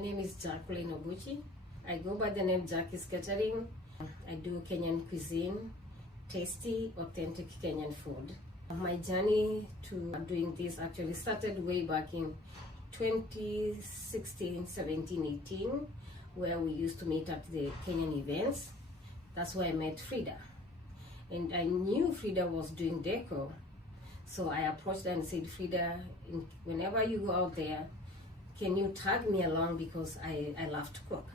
name is Jacque. I go by the name Jackie's Catering. I do Kenyan cuisine, tasty, authentic Kenyan food. My journey to doing this actually started way back in 2016, 17, 18, where we used to meet at the Kenyan events. That's where I met Frida. And I knew Frida was doing deco. So I approached her and said, Frida, whenever you go out there, can you tag me along because I love to cook.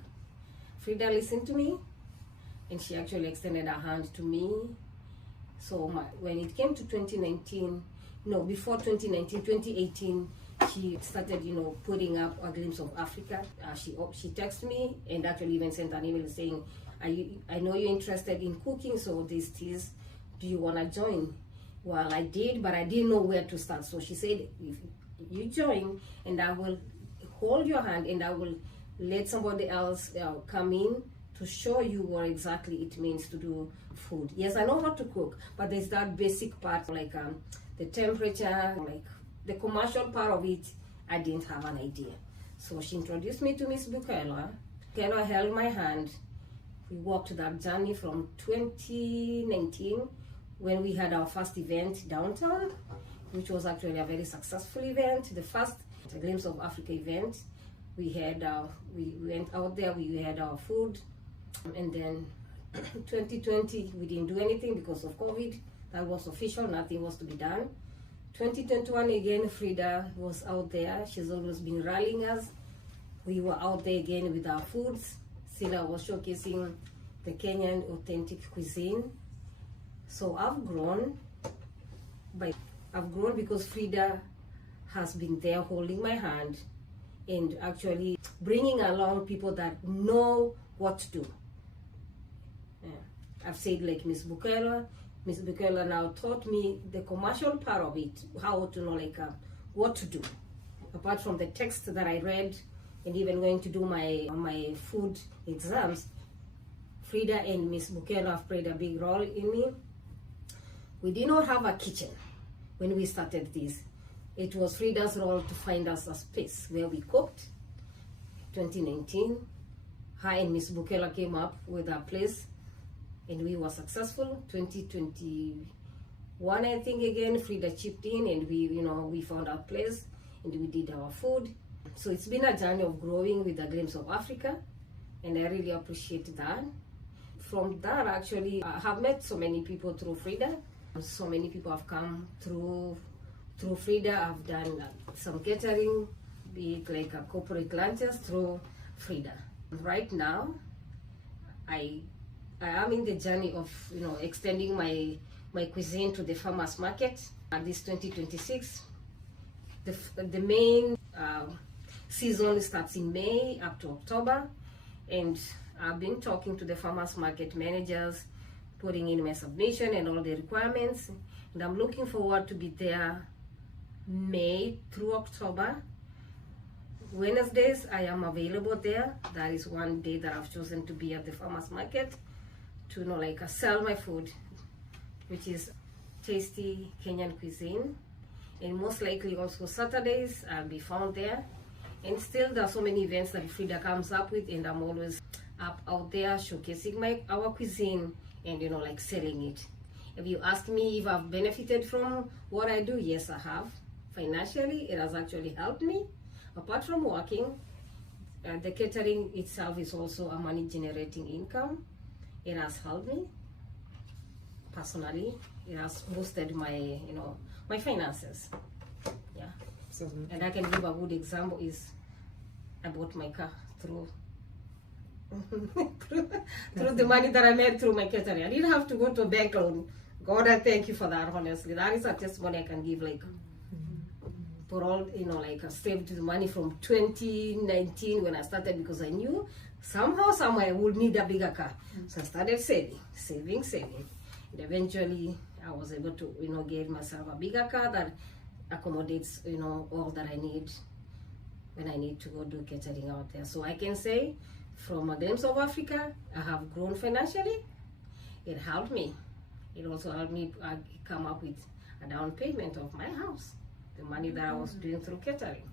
Frida listened to me and she actually extended her hand to me. So when it came to 2019, before 2019, 2018, she started, putting up a glimpse of Africa. She texted me and actually even sent an email saying, I know you're interested in cooking, so this is, do you want to join? Well, I did, but I didn't know where to start. So she said, if you join, and I will hold your hand and I will let somebody else come in to show you what exactly it means to do food. Yes, I know how to cook, but there's that basic part, like the temperature, like the commercial part of it, I didn't have an idea. So she introduced me to Miss Bukela. Bukela held my hand. We walked that journey from 2019 when we had our first event downtown, which was actually a very successful event, the first Glimpse of Africa event. We had we went out there, we had our food, and then 2020 we didn't do anything because of COVID. That was official, nothing was to be done. 2021 again, Frida was out there. She's always been rallying us. We were out there again with our foods. Sila was showcasing the Kenyan authentic cuisine. So I've grown because Frida has been there holding my hand and actually bringing along people that know what to do. I've said like Miss Bukela now taught me the commercial part of it, how to know what to do. Apart from the text that I read and even going to do my food exams, Frida and Miss Bukela have played a big role in me. We did not have a kitchen when we started this. It was Frida's role to find us a space where we cooked. 2019, her and Miss Bukela came up with a place and we were successful. 2021, I think again, Frida chipped in and we found our place and we did our food. So it's been a journey of growing with a glimpse of Africa, and I really appreciate that. From that, actually, I have met so many people through Frida. So many people have come through Frida. I've done some catering, be it like a corporate lunches through Frida. Right now, I am in the journey of extending my cuisine to the farmers market. This 2026, the main season starts in May up to October, and I've been talking to the farmers market managers, putting in my submission and all the requirements, and I'm looking forward to be there May through October. Wednesdays I am available there. That is one day that I've chosen to be at the farmers market to sell my food, which is tasty Kenyan cuisine. And most likely also Saturdays I'll be found there. And still there are so many events that Frida comes up with, and I'm always out there showcasing our cuisine and selling it. If you ask me if I've benefited from what I do, yes, I have. Financially, it has actually helped me. Apart from working, the catering itself is also a money generating income. It has helped me personally. It has boosted my my finances. Yeah. And I can give a good example is I bought my car through through the money that I made through my catering. I didn't have to go to a bank loan. God, I thank you for that, honestly. That is a testimony I can give, for all, I saved the money from 2019 when I started, because I knew somehow, somewhere I would need a bigger car. So I started saving. And eventually I was able to, get myself a bigger car that accommodates, all that I need when I need to go do catering out there. So I can say, from a glimpse of Africa, I have grown financially. It helped me. It also helped me come up with a down payment of my house, the money that I was doing through catering.